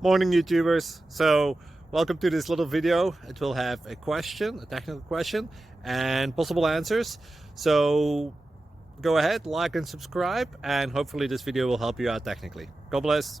Morning YouTubers. So welcome to this little video. It will have a question, a technical question, and possible answers. So go ahead, like and subscribe, and hopefully this video will help you out technically. God bless.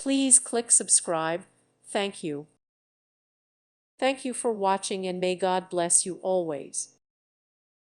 Please click subscribe. Thank you. Thank you for watching, and may God bless you always.